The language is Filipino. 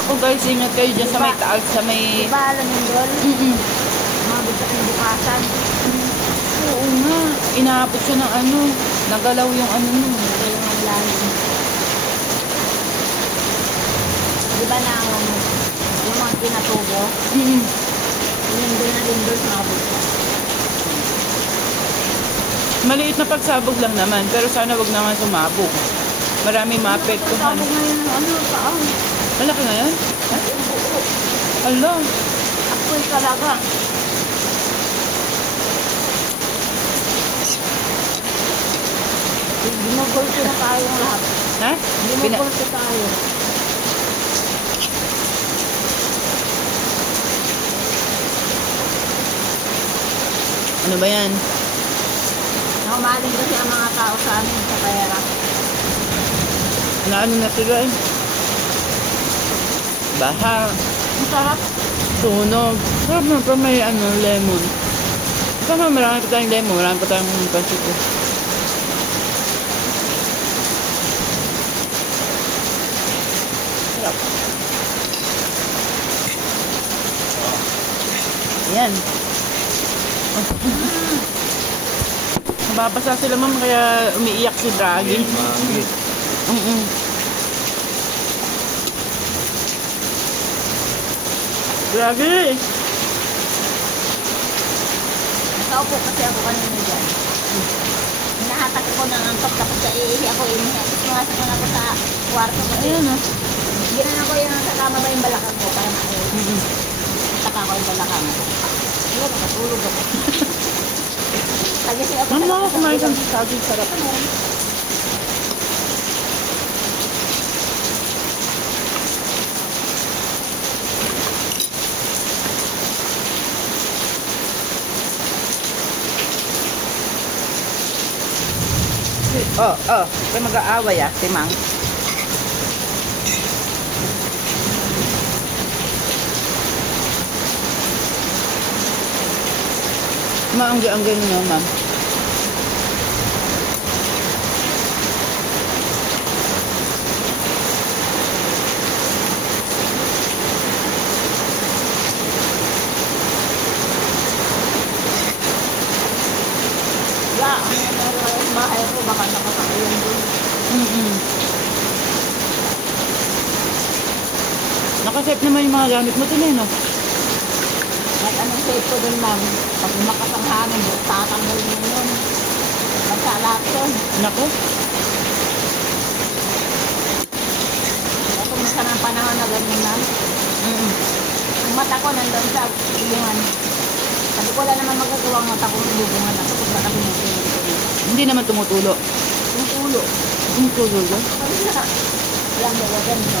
Naku guys, ingat kayo dyan sa may taal, sa may... Diba alam yung girl? Mga bigsak ng bukasan. Oo nga. Inaabot siya ng ano. Nagalaw yung ano nun. Nagalaw ng lalim. Diba na yung mga kinatubo? Lindol na lindol sa mga bigsak. Maliit na pagsabog lang naman, pero sana wag naman sumabog. Marami maapektuhan. Pagsabog ngayon, ano, saan? Malaki na yan? Ala. Apoy talaga. Binugulto na tayo lahat. Ha? Binugulto tayo. Ano ba yan? Naumaling kasi ang mga tao sa amin sa pera. Ano na sila eh? Baha. Ang sarap. Tunog. Sarap na pa may ano, lemon. Tama, marami pa tayong lemon. Marami pa tayong pansito. Sarap. Ayan. Nababasa sila ma'am, kaya umiiyak si Draghi. Draghi! Nakaupo kasi ako kanina dyan. Hinahatak ako ng angkot tapos iihi ako inihi. Pumasok na ako sa kwarto ko. Ayan o. Ginan ako yung sa kama ba yung balakang ko para makain. Taka ko yung balakang ko. Wala, nakatulog ako. Tagising ako. Ma'am, ako kumain kang saging sarap. Kaya mag-aaway si Mang. Maanggi-anggi nyo, ma'am. Ang bahay ko baka nakakailan doon. Nakasave naman yung mga gamit mo din eh, no? Kahit anong safe ko doon, ma'am. Pag lumakas ang hangin, tatanggal mo yun. Magsalat yun. Naku. Kung minsan ang panahon na ganyan, ma'am. Ang mata ko nandun sa ilungan. Sabi ko, wala naman magagawa ang mata ko ilungan ako kung baka binutulog ko. Hindi naman tumutulo. Tumutulo. Tumutulo ba? Alam mo, ganyan, no?